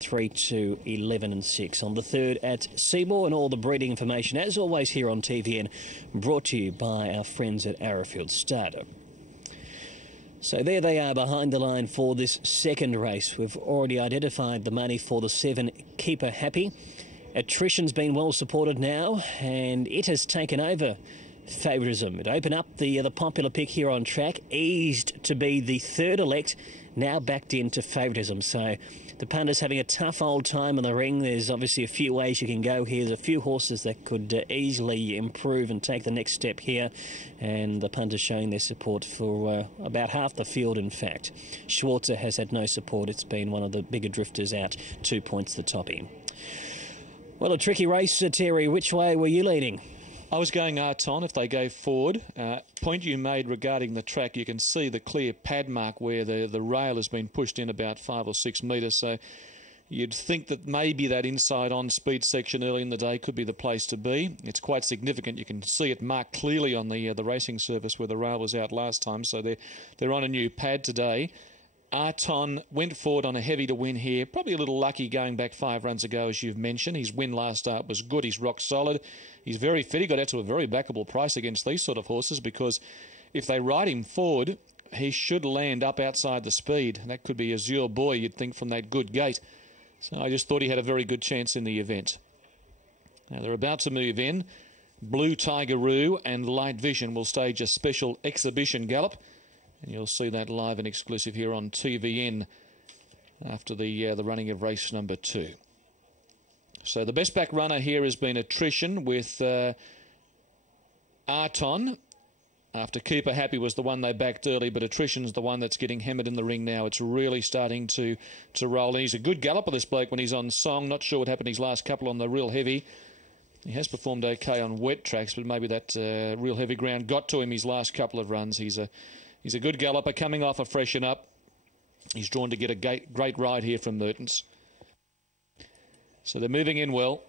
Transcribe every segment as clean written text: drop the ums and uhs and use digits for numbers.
3 to 11 and 6 on the third at Seymour, and all the breeding information as always here on TVN, brought to you by our friends at Arrowfield Starter. So there they are behind the line for this second race. We've already identified the money for the 7, Keeper Happy. Attrition's been well supported now, and it has taken over favouritism. It opened up the popular pick here on track, eased to be the third elect, now backed into favouritism. So the punter's having a tough old time in the ring. There's obviously a few ways you can go here. There's a few horses that could easily improve and take the next step here, and the punter's showing their support for about half the field, in fact. Schwarzer has had no support. It's been one of the bigger drifters out, 2 points the toppy. Well, a tricky race, Terry. Which way were you leaning? I was going Arton if they go forward. Point you made regarding the track, you can see the clear pad mark where the rail has been pushed in about 5 or 6 metres. So you'd think that maybe that inside on speed section early in the day could be the place to be. It's quite significant. You can see it marked clearly on the racing surface where the rail was out last time. So they're on a new pad today. Arton went forward on a heavy to win here. Probably a little lucky going back 5 runs ago, as you've mentioned. His win last start was good. He's rock solid. He's very fit. He got out to a very backable price against these sort of horses, because if they ride him forward, he should land up outside the speed. That could be Azure Boy, you'd think, from that good gate. So I just thought he had a very good chance in the event. Now they're about to move in. Blue Tigeroo and Light Vision will stage a special exhibition gallop. And you'll see that live and exclusive here on TVN after the running of race number 2. So the best back runner here has been Attrition with Arton. After Keeper Happy was the one they backed early, but Attrition's the one that's getting hammered in the ring now. It's really starting to roll. And he's a good galloper, this bloke, when he's on song. Not sure what happened his last couple on the real heavy. He has performed okay on wet tracks, but maybe that real heavy ground got to him his last couple of runs. He's a good galloper coming off a freshen up. He's drawn to get a great ride here from Mertens. So they're moving in well,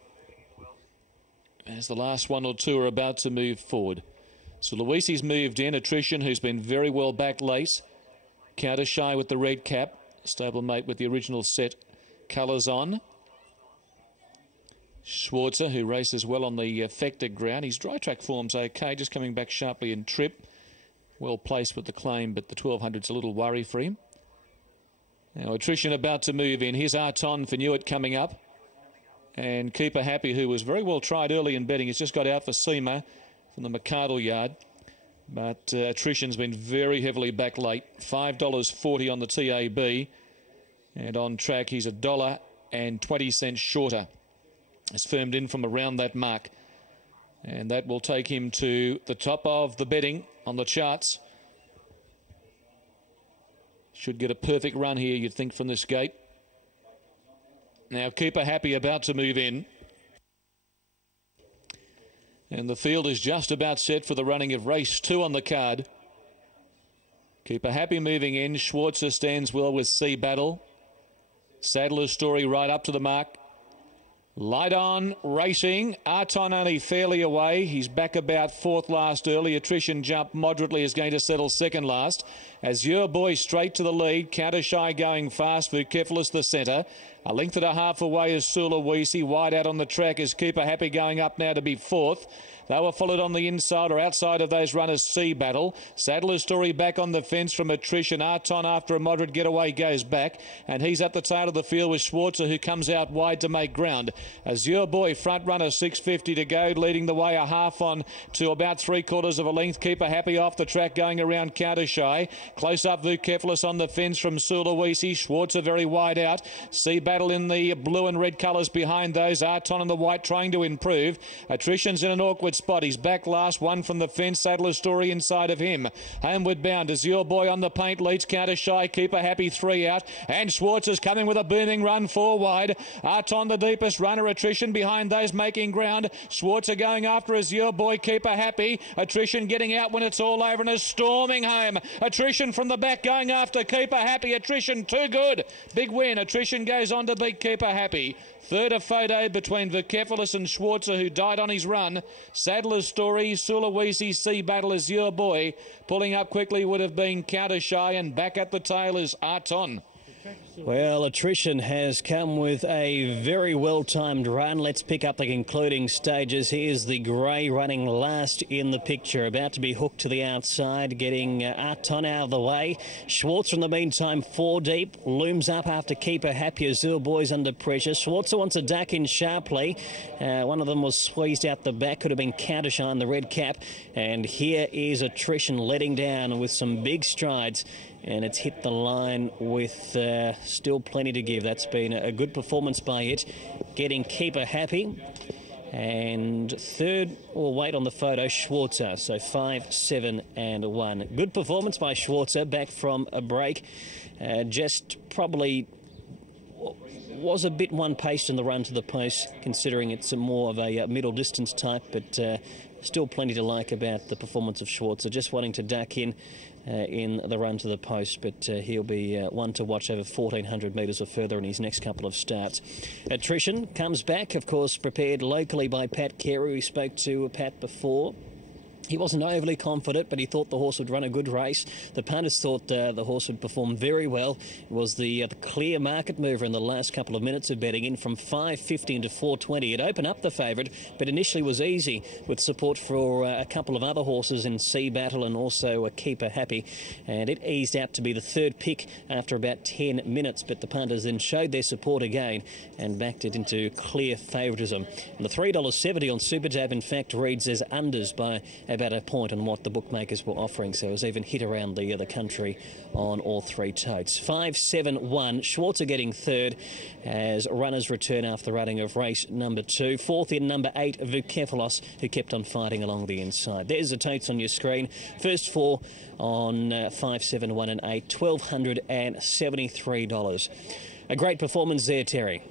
as the last 1 or 2 are about to move forward. So Luisi's moved in. Attrition, who's been very well backed late. Counter Shy with the red cap. Stablemate with the original set colours on. Schwarzer, who races well on the affected ground. His dry track form's okay, just coming back sharply in trip. Well placed with the claim, but the 1200's a little worry for him. Now Attrition about to move in. Here's Arton for Newitt coming up. And Keeper Happy, who was very well tried early in betting, has just got out for SEMA from the McCardle yard. But Attrition's been very heavily back late. $5.40 on the TAB. And on track, he's $1.20 shorter. Has firmed in from around that mark. And that will take him to the top of the betting on the charts. Should get a perfect run here, you'd think, from this gate. Now Keeper Happy about to move in. And the field is just about set for the running of race 2 on the card. Keeper Happy moving in. Schwarzer stands well with Sea Battle. Sadler's Story right up to the mark. Light On racing. Arton only fairly away. He's back about 4th last early. Attrition jumped moderately, is going to settle 2nd last. Azure Boy straight to the lead. Counter Shy going fast. Vucephalus the centre. A length and a half away is Sulawesi. Wide out on the track is Keeper Happy going up now to be 4th. They were followed on the inside or outside of those runners. Sea Battle. Sadler's Story back on the fence from Attrition. Arton after a moderate getaway goes back. And he's at the tail of the field with Schwarzer, who comes out wide to make ground. Azure Boy front runner, 6.50 to go, leading the way a half on to about 3/4 of a length. Keeper Happy off the track going around Counter Shy. Close up Vucephalus on the fence from Sulawesi. Schwarzer very wide out. Sea Battle in the blue and red colours behind those. Arton in the white trying to improve. Attrition's in an awkward spot. He's back last, one from the fence. Sadler's Story inside of him. Homeward bound. Azure Boy on the paint leads Counter Shy. Keeper Happy 3 out. And Schwarzer's coming with a booming run 4 wide. Arton the deepest runner. Attrition behind those making ground. Schwarzer going after Azure Boy. Keeper Happy. Attrition getting out when it's all over and is storming home. Attrition from the back going after Keeper Happy. Attrition too good. Big win. Attrition goes on to beat Keeper Happy. Third a photo between Vucephalus and Schwarzer, who died on his run. Sadler's Story, Sulawesi, Sea Battle, Azure Boy. Pulling up quickly would have been Counter Shy, and back at the tail is Arton. Well, attrition has come with a very well-timed run. Let's pick up the concluding stages. Here's the grey running last in the picture, about to be hooked to the outside, getting Arton out of the way. Schwarzer, in the meantime, 4 deep, looms up after Keeper Happy. Azure boys under pressure. Schwarzer wants a duck in sharply. One of them was squeezed out the back, could have been Countershine, the red cap. And here is attrition letting down with some big strides. And it's hit the line with still plenty to give. That's been a good performance by it, getting Keeper Happy. And third, or wait on the photo, Schwarzer. So 5, 7 and 1. Good performance by Schwarzer, back from a break. Just probably was a bit one-paced in the run to the post, considering it's more of a middle distance type, but still plenty to like about the performance of Schwarzer. Just wanting to duck in the run to the post, but he'll be one to watch over 1,400 metres or further in his next couple of starts. Attrition comes back, of course, prepared locally by Pat Carey. We spoke to Pat before. He wasn't overly confident, but he thought the horse would run a good race. The punters thought the horse would perform very well. It was the clear market mover in the last couple of minutes of betting in from 5.15 to 4.20. It opened up the favourite, but initially was easy with support for a couple of other horses in Sea Battle and also a Keeper Happy. And it eased out to be the third pick after about 10 minutes, but the punters then showed their support again and backed it into clear favouritism. And the $3.70 on Super Tab, in fact, reads as unders by about a point on what the bookmakers were offering, so it was even hit around the country on all three totes. 5, 7, 1. Schwarzer getting third as runners return after running of race number 2. Fourth in number 8, Vucephalos, who kept on fighting along the inside. There's the totes on your screen. First four on 5, 7, 1 and 8, $1,273. A great performance there, Terry.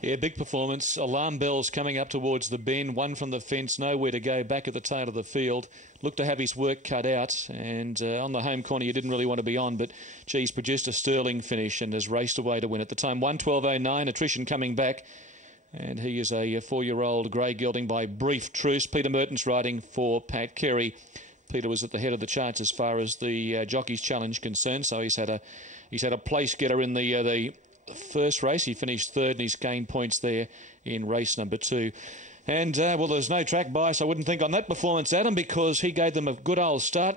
Yeah, big performance. Alarm bells coming up towards the bend. One from the fence, nowhere to go, back at the tail of the field. Looked to have his work cut out, and on the home corner you didn't really want to be on, but geez, produced a sterling finish and has raced away to win at the time. 1:12.09, attrition coming back, and he is a 4-year-old grey gelding by Brief Truce. Peter Merton's riding for Pat Carey. Peter was at the head of the charts as far as the Jockeys Challenge concerned, so he's had a place getter in the first race. He finished third and he's gained points there in race number 2. And, well, there's no track bias, I wouldn't think, on that performance, Adam, because he gave them a good old start.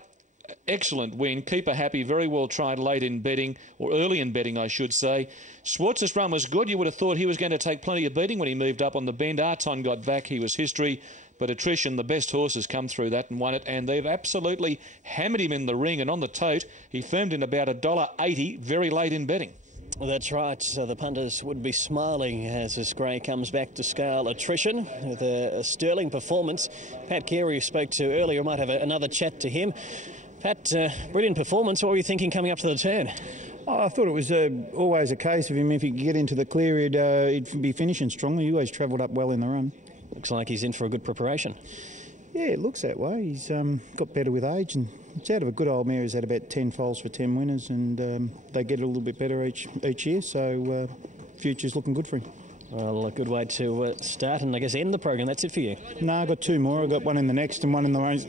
Excellent win. Keeper Happy, very well tried late in betting, or early in betting, I should say. Schwarzer's run was good. You would have thought he was going to take plenty of beating when he moved up on the bend. Arton got back. He was history. But attrition, the best horse, has come through that and won it, and they've absolutely hammered him in the ring. And on the tote, he firmed in about $1.80 very late in betting. Well, that's right. So the punters would be smiling as this grey comes back to scale attrition with a sterling performance. Pat Carey, who spoke to earlier, might have another chat to him. Pat, brilliant performance. What were you thinking coming up to the turn? Oh, I thought it was always a case of him. If he could get into the clear, he'd be finishing strongly. He always travelled up well in the run. Looks like he's in for a good preparation. Yeah, it looks that way. He's got better with age, and it's out of a good old mare. He's had about 10 foals for 10 winners, and they get a little bit better each year, so future's looking good for him. Well, a good way to start and I guess end the program. That's it for you. No, I've got 2 more. I've got one in the next and one in the race,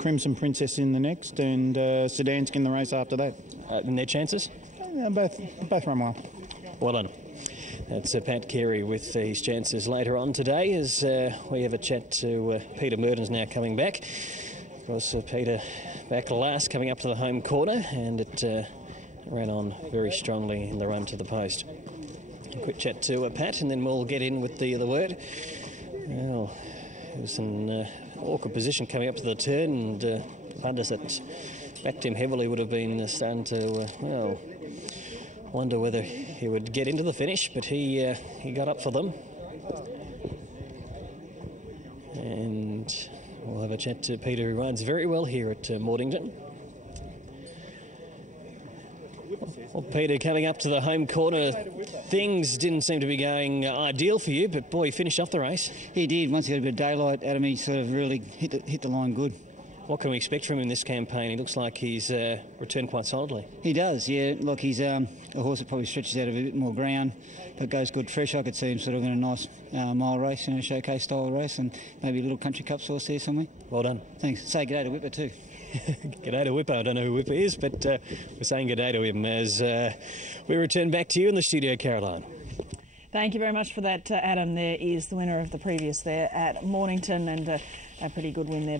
Crimson Princess in the next, and Sedansk in the race after that. And their chances? Both run well. Well done. That's Pat Carey with his chances later on today as we have a chat to Peter Merton's now coming back. Of course, Peter back last coming up to the home corner, and it ran on very strongly in the run to the post. A quick chat to Pat and then we'll get in with the word. Well, it was an awkward position coming up to the turn, and punters that backed him heavily would have been starting to, well, wonder whether he would get into the finish, but he got up for them. And we'll have a chat to Peter, who rides very well here at Mornington. Well, Peter, coming up to the home corner, things didn't seem to be going ideal for you, but boy, he finished off the race. He did. Once he got a bit of daylight out of me, he sort of really hit the line good. What can we expect from him in this campaign? He looks like he's returned quite solidly. He does, yeah. Look, he's a horse that probably stretches out a bit more ground, but goes good fresh. I could see him sort of in a nice mile race, showcase style race, and maybe a little country cup horse there somewhere. Well done. Thanks. Say good day to Whipper too. G'day to Whipper. I don't know who Whipper is, but we're saying g'day to him as we return back to you in the studio, Caroline. Thank you very much for that, Adam. There is the winner of the previous there at Mornington, and a pretty good win there.